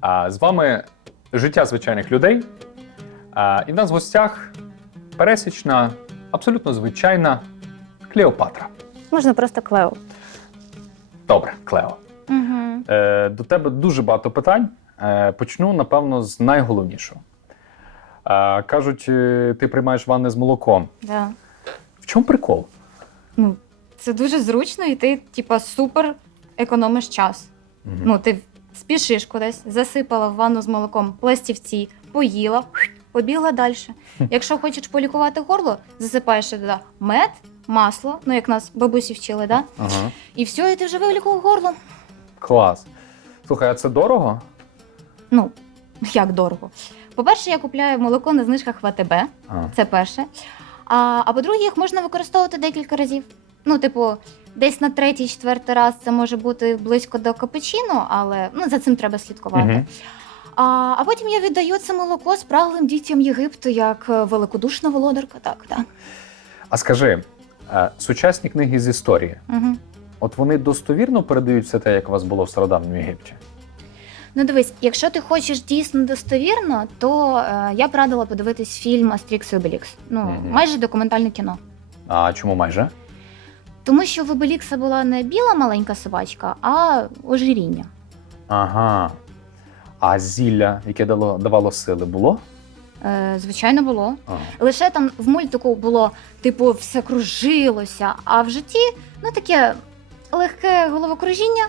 А, з вами життя звичайних людей. А, і в нас в гостях пересічна, абсолютно звичайна Клеопатра. Можна просто Клео. Добре, Клео. Угу. Е, до тебе дуже багато питань. Е, почну, напевно, з найголовнішого. Е, кажуть, е, ти приймаєш ванни з молоком. Да. В чому прикол? Ну, це дуже зручно, і ти, типа, супер економиш час. Мгм. Ну, ти спішиш кудись, засипала в ванну з молоком пластівці, поїла, побігла далі. Якщо хочеш полікувати горло, засипаєш туди мед, масло, ну як нас бабусі вчили, да? Ага. і все, і ти вже вилікував горло. Клас. Слухай, а це дорого? Ну, як дорого. По-перше, я купляю молоко на знижках в АТБ. А. Це перше. А, а по-друге, їх можна використовувати декілька разів. Ну, типу, десь на третій, четвертий раз це може бути близько до капучино, але ну, за цим треба слідкувати. Мгм. А, а потім я віддаю це молоко спраглим дітям Єгипту як е, великодушна володарка. Так, так. А скажи, е, сучасні книги з історії, Угу. от вони достовірно передають все те, як у вас було в стародавньому Єгипті? Ну, дивись, якщо ти хочеш дійсно достовірно, то е, я б радила подивитись фільм Астрікс і Обелікс. Ну, Мгм. майже документальне кіно. А чому майже? Тому що в Обелікса була не біла маленька собачка, а ожиріння. Ага. А зілля, яке дало, давало сили, було? Е, звичайно, було. Ага. Лише там в мультику було, типу, все кружилося, а в житті ну таке легке головокружіння,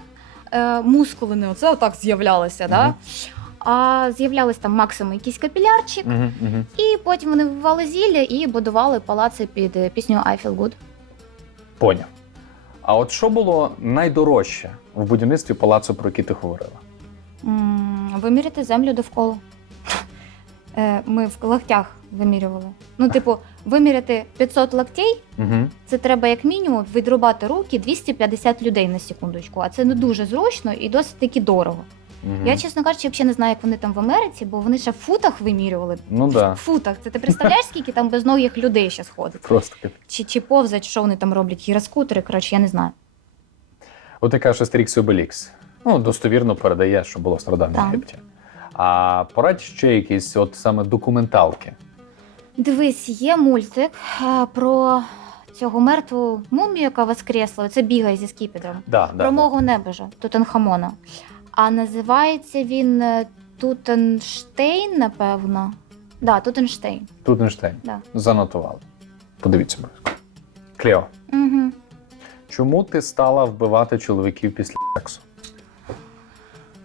е, мускули не оце отак з'являлися, да? А з'являлись там максимум якийсь капілярчик, Угу, угу. і потім вони вививали зілля і будували палаци під е, пісню I Feel Good. Поняв. А от що було найдорожче в будівництві палацу, про який ти говорила? М, Виміряти землю довкола. Е, Ми в локтях вимірювали. Ну, типу, виміряти 500 локтей Угу. Це треба як мінімум відрубати руки 250 людей на секундочку. А це не дуже зручно і досить таки дорого. Угу. Я, чесно кажучи, взагалі не знаю, як вони там в Америці, бо вони ще в футах вимірювали. Ну В да. футах. Це ти представляєш, скільки там безногих людей ще сходить? Просто Чи, чи повзать, що вони там роблять? Гіроскутери, коротше, я не знаю. От ти кажеш Астерікс і Обелікс. Ну, достовірно передає, що було в Так. Єгипті. А порадь ще якісь от саме документалки. Дивись, є мультик е, про цього мертву мумію, яка воскресла. Це бігає зі скіпідром. Да, да, про да. мого небожа Тутанхамона. А називається він е, Тутенштейн, напевно. Да, Тутенштейн. Тутенштейн. Да. Занотували. Подивіться, будь ласка. Клео, Угу. чому ти стала вбивати чоловіків після сексу?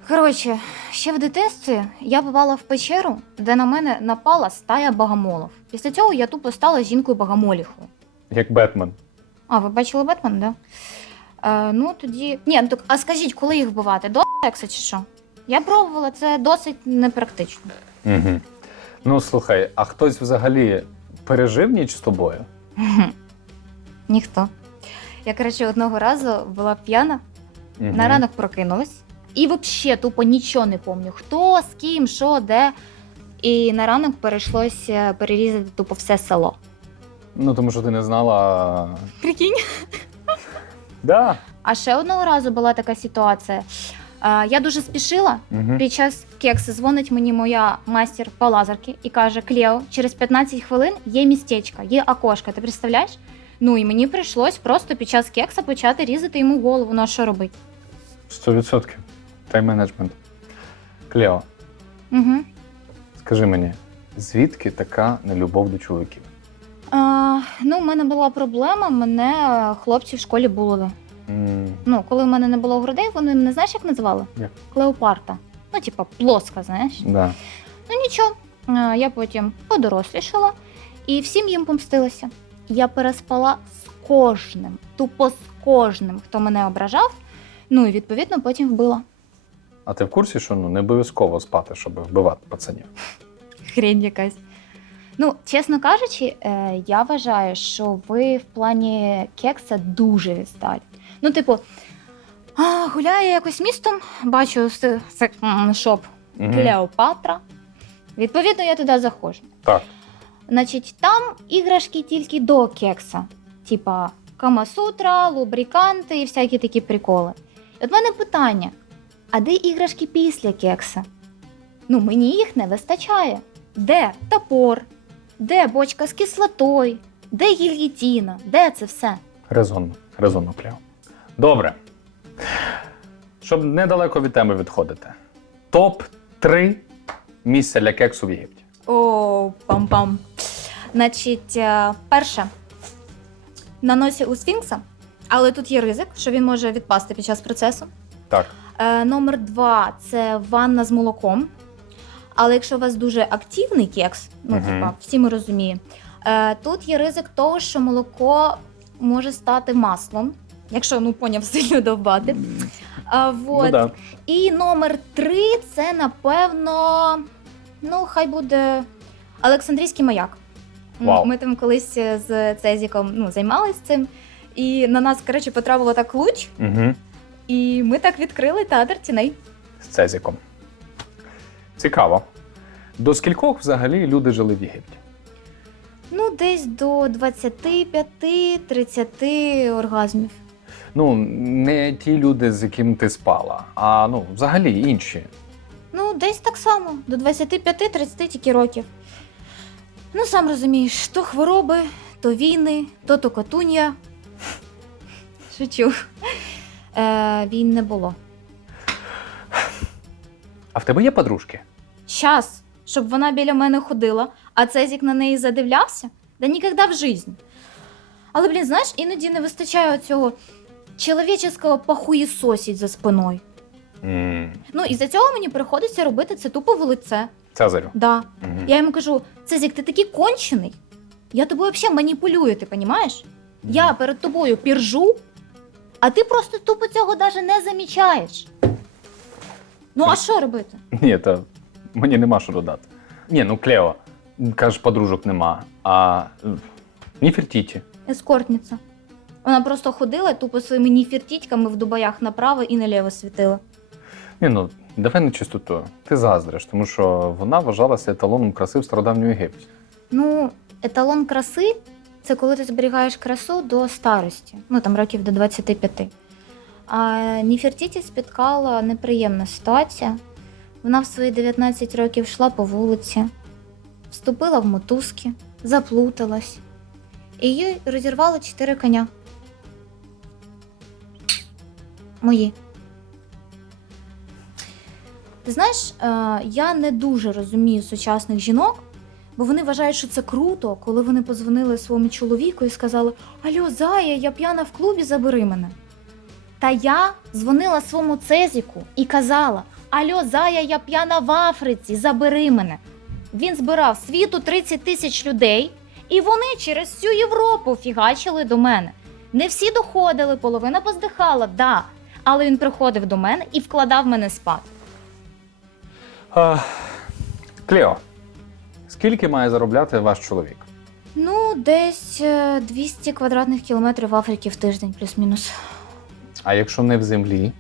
Коротше, ще в дитинстві я попала в печеру, де на мене напала стая богомолів. Після цього я тупо стала жінкою богомоліхою. Як Бетмен. А, ви бачили Бетмен, да? Е, ну тоді. Ні, ну так, а скажіть, коли їх вбивати? До сексу чи що? Я пробувала, це досить непрактично. Угу. Ну слухай, а хтось взагалі пережив ніч з тобою? Ніхто. Я, коротше, одного разу була п'яна, Мгм. на ранок прокинулась і взагалі тупо нічого не пам'ятаю. Хто, з ким, що, де. І на ранок перейшлося перерізати тупо все село. Ну, тому що ти не знала. Прикинь. Да. А ще одного разу була така ситуація. Е, Я дуже спішила. Угу. Під час кекси дзвонить мені моя майстер по лазерки і каже: Клео, через 15 хвилин є містечко, є окошко. Ти представляєш? Ну і мені прийшлось просто під час кекса почати різати йому голову. Ну а що робити? 100%. Тайм-менеджмент. Клео, Угу. скажи мені, звідки така нелюбов до чоловіків? А, ну, в мене була проблема. Мене е, хлопці в школі булили. М, Ну, коли в мене не було грудей, вони мене знаєш, як називали? Як? Клеопарта. Ну, типа, плоска, знаєш. Да. Ну нічого. Е, Я потім подорослішала і всім їм помстилася. Я переспала з кожним, тупо з кожним, хто мене ображав. Ну і відповідно потім вбила. А ти в курсі, що ну, не обов'язково спати, щоб вбивати пацанів? Хрень якась. Ну, чесно кажучи, е, я вважаю, що ви в плані кекса дуже відсталі. Ну, типу, а, гуляю якось містом, бачу с- с- шоп Мгм. Клеопатра. Відповідно, я туди заходжу. Так. Значить, там іграшки тільки до кекса. Типа Камасутра, лубриканти і всякі такі приколи. І От в мене питання: а де іграшки після кекса? Ну, мені їх не вистачає. Де топор? Де бочка з кислотою? Де гільєтіна? Де це все? Резонно, резонно, Клео. Добре. Щоб недалеко від теми відходити. Топ-3 місця для кексу в Єгипті. О, пам-пам. Значить, е, перше на носі у сфінкса, але тут є ризик, що він може відпасти під час процесу. Так. Е, номер два це ванна з молоком. Але якщо у вас дуже активний кекс, ну Мгм. типа, всі ми розуміємо, е, тут є ризик того, що молоко може стати маслом, якщо ну поняв сильно довбати. А, вот. Ну, да. І номер три це, напевно, ну, хай буде Олександрійський маяк. М, Вау. Ми там колись з Цезіком ну, займалися цим. І на нас, коротше, потрапило так луч, Угу. і ми так відкрили театр тіней. З цезіком. Цікаво. До скількох взагалі люди жили в Єгипті? Ну, десь до 25-30 оргазмів. Ну, не ті люди, з яким ти спала, а ну, взагалі інші. Ну, десь так само, до 25-30 тільки років. Ну, сам розумієш, то хвороби, то війни, то токотуння. Шучу. Е, війн не було. А в тебе є подружки? Щас, щоб вона біля мене ходила, а Цезік на неї задивлявся? Да ніколи в житті. Але, блін, знаєш, іноді не вистачає цього чоловічого похуєсосіть за спиною. м Ну, і за цього мені приходиться робити це тупо в лице. Цезарю. Да. Мгм. Я йому кажу: Цезік, ти такий кончений. Я тобою взагалі маніпулюю, ти розумієш? Я перед тобою піржу, а ти просто тупо цього навіть не замічаєш. Ну, а що робити? Ні, та мені нема що додати. Ні, ну Клео, кажеш, подружок нема. А е, Ніфертіті. Ескортниця. Вона просто ходила тупо своїми ніфертітьками в дубаях направо і наліво світила. Ні, ну давай на чистоту. Ти заздриш, тому що вона вважалася еталоном краси в стародавньому Єгипті. Ну, еталон краси це коли ти зберігаєш красу до старості, ну там років до 25. А Ніфертіті спіткала неприємна ситуація. Вона в свої 19 років йшла по вулиці, вступила в мотузки, заплуталась, і її розірвало чотири коня. Мої. Ти знаєш, е, я не дуже розумію сучасних жінок, бо вони вважають, що це круто, коли вони позвонили своєму чоловіку і сказали: Алло, Зая, я п'яна в клубі, забери мене. Та я дзвонила своєму цезіку і казала: Алло, Зая, я п'яна в Африці, забери мене. Він збирав світу 30 тисяч людей, і вони через всю Європу фігачили до мене. Не всі доходили, половина поздихала, да. Але він приходив до мене і вкладав мене спати. А, Клео, скільки має заробляти ваш чоловік? Ну, десь е, 200 квадратних кілометрів Африки в тиждень, плюс-мінус. А якщо не в землі?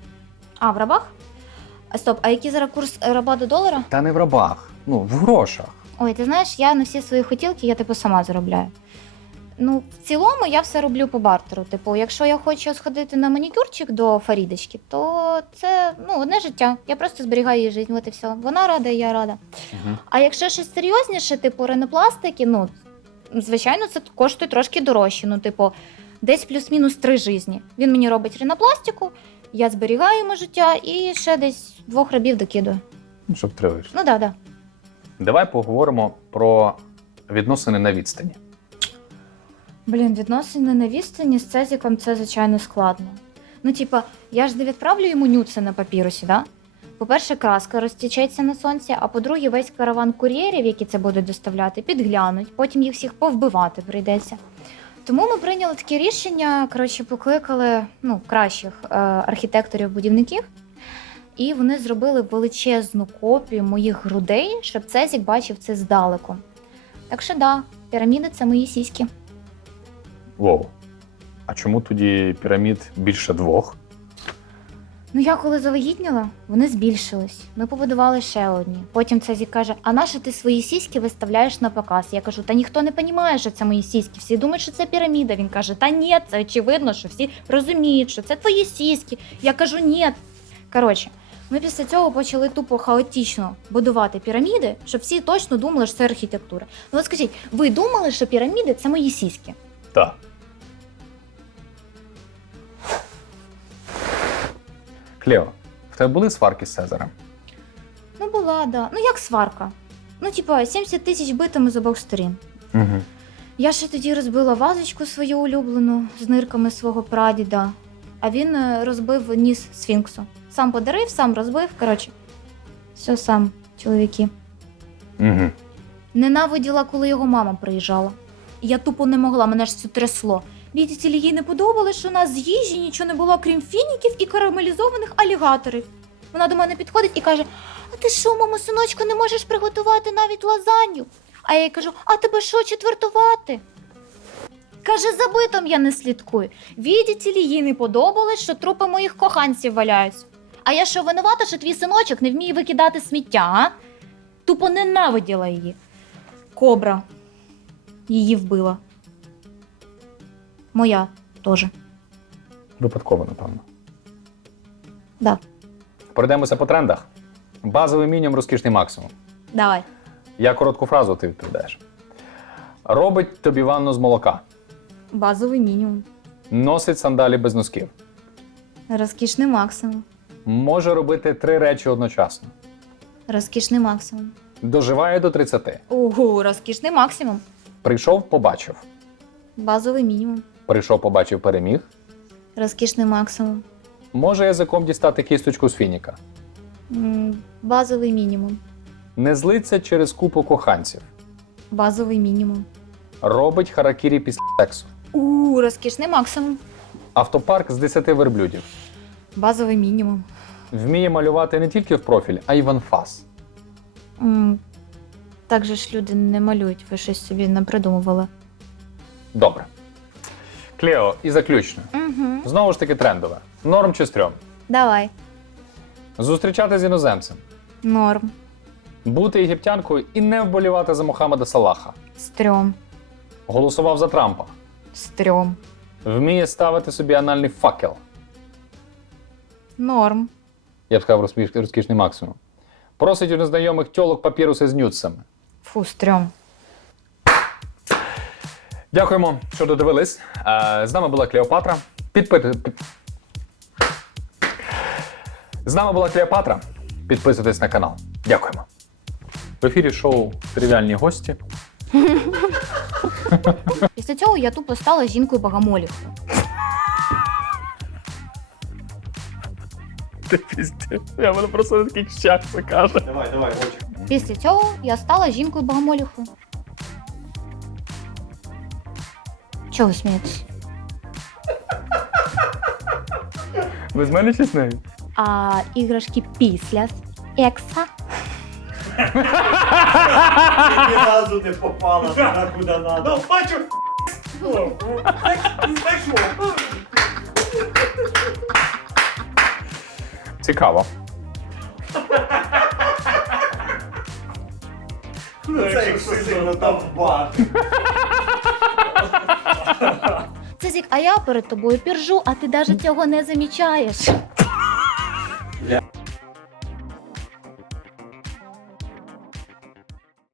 А, в рабах? А стоп, а який зараз курс е, раба до долара? Та не в рабах, ну, в грошах. Ой, ти знаєш, я на всі свої хотілки, я типу сама заробляю. Ну, в цілому я все роблю по бартеру. Типу, якщо я хочу сходити на манікюрчик до Фарідочки, то це ну, одне життя. Я просто зберігаю її життя, от і все. Вона рада, і я рада. Угу. А якщо щось серйозніше, типу ринопластики, ну звичайно, це коштує трошки дорожче. Ну, типу, десь плюс-мінус три жизні. Він мені робить ринопластику, я зберігаю йому життя і ще десь двох рабів докидую. Щоб три вийшло. Ну да, да. Давай поговоримо про відносини на відстані. Блін, відносини на відстані з цезіком це звичайно складно. Ну, типа, я ж не відправлю йому нюци на папірусі, да? По-перше, краска розтічеться на сонці, а по-друге, весь караван кур'єрів, які це будуть доставляти, підглянуть, потім їх всіх повбивати прийдеться. Тому ми прийняли таке рішення. Коротше, покликали ну, кращих е, архітекторів-будівників, і вони зробили величезну копію моїх грудей, щоб Цезік бачив це здалеку. Так що да, піраміди це мої сіськи. Воу. А чому тоді пірамід більше двох? Ну, я коли завагітніла, вони збільшились. Ми побудували ще одні. Потім Цезік каже: А нащо ти свої сіськи виставляєш на показ? Я кажу, та ніхто не розуміє, що це мої сіськи. Всі думають, що це піраміда. Він каже, та ні, це очевидно, що всі розуміють, що це твої сіськи. Я кажу, ні. Коротше, Ми після цього почали тупо хаотично будувати піраміди, щоб всі точно думали, що це архітектура. Ну от скажіть, ви думали, що піраміди це мої сіськи? Так. Клео, в тебе були сварки з Цезарем? Ну була, да. Ну як сварка? Ну, типа, 70 тисяч битими з обох сторін. Угу. Я ще тоді розбила вазочку свою улюблену з нирками свого прадіда, а він е, розбив ніс сфінксу. Сам подарив, сам розбив. Коротше, все сам, чоловіки. Угу. Ненавиділа, коли його мама приїжджала. Я тупо не могла, мене ж все трясло. Бідці їй не подобалось, що у нас з їжі нічого не було, крім фініків і карамелізованих алігаторів. Вона до мене підходить і каже: А ти що, мамо, синочку, не можеш приготувати навіть лазанью? А я їй кажу: а тебе що четвертувати? Каже, за битом я не слідкую. Відіті лі їй не подобалось, що трупи моїх коханців валяються. А я що винувата, що твій синочок не вміє викидати сміття, а? Тупо ненавиділа її. Кобра її вбила. Моя теж. Випадково, напевно. Да. Пройдемося по трендах. Базовий мінімум, розкішний максимум. Давай. Я коротку фразу, ти відповідаєш. Робить тобі ванну з молока. Базовий мінімум. Носить сандалі без носків. Розкішний максимум. Може робити три речі одночасно. Розкішний максимум. Доживає до 30. Ого, розкішний максимум. Прийшов, побачив. Базовий мінімум. Прийшов, побачив, переміг. Розкішний максимум. Може язиком дістати кісточку з фініка. М, Базовий мінімум. Не злиться через купу коханців. Базовий мінімум. Робить харакірі після сексу. У, розкішний максимум. Автопарк з 10 верблюдів. Базовий мінімум. Вміє малювати не тільки в профіль, а й в анфас. М, Так же ж люди не малюють, ви щось собі не придумували. Добре. Клео, і заключно. Угу. Знову ж таки трендове. Норм чи стрьом? Давай. Зустрічати з іноземцем. Норм. Бути єгиптянкою і не вболівати за Мохаммеда Салаха. Стрьом. Голосував за Трампа. Стрьом. Вміє ставити собі анальний факел. Норм. Я б сказав розкішний максимум. Просить у незнайомих тьолок папіруси з нюцами. Фу, стрьом. Дякуємо, що додивились. Е, З нами була Клеопатра. Підпи... З нами була Клеопатра. Підписуйтесь на канал. Дякуємо. В ефірі шоу Тривіальні гості. Після цього я тупо стала жінкою богомолівкою. Ти пізді. Я мене просто такий щас каже. Давай, давай, Вовчик. Після цього я стала жінкою богомолівкою. Чого ви смієтесь? Ви з мене чи з нею? А іграшки після екса. Ні разу не попала туди, куди надо. Ну, бачу! Так що? Цікаво. Ну, Це якщо сильно там вбати. Цезік, а я перед тобою піржу, а ти навіть цього не замічаєш.